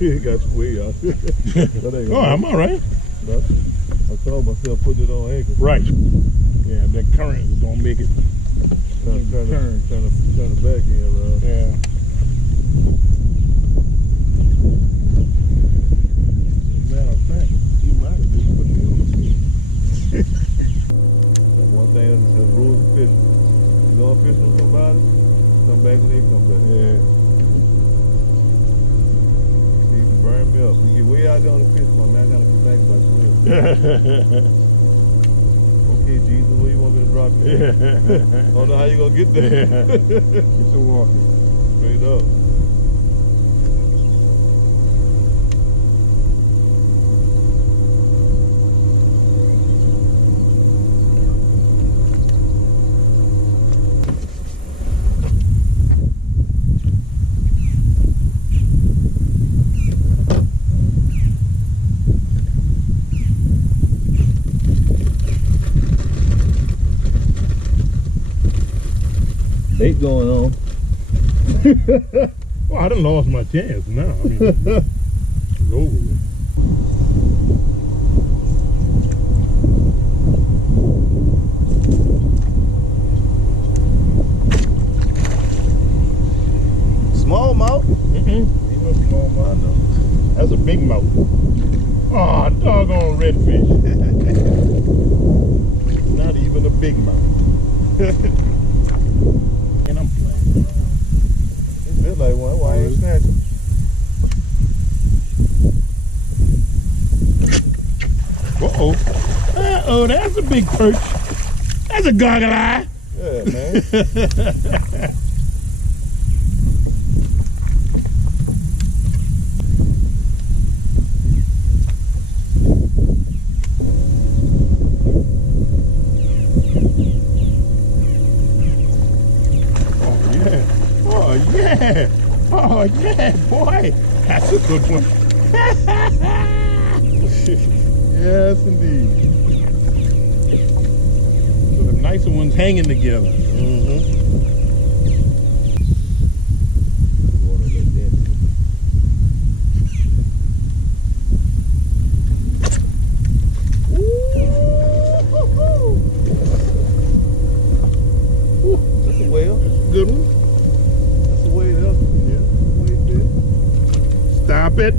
Got you way out. Oh, I'm all right. I told myself putting it on anchor. Right. Yeah, that current is gonna make it Turn the back end around. Yeah. Matter of fact, you might have just put me on the fish. That one thing that says rules of fishing. You go fishing with somebody, come back when they come back. Yeah. See, you can burn me up. You get way out there on the fish pond, man. I gotta get back by 12. Okay, Jesus, where you want me to drop you? I don't know how you gonna get there. Get to walking. Straight up. Bait going on. Well, I done lost my chance now. I mean, it's over with. Smallmouth? Ain't no smallmouth. No. That's a big mouth. Oh, doggone redfish. Not even a big mouth. And I'm playing. It look like one. Why ain't snatching? Uh-oh. Uh-oh, that's a big perch. That's a goggle eye. Yeah, man. Oh yeah, boy, that's a good one. Yes, indeed. So the nicer ones hanging together. Water let that. Ooh, that's a whale. That's a good one. That's a whale. Yeah, whale. Stop it.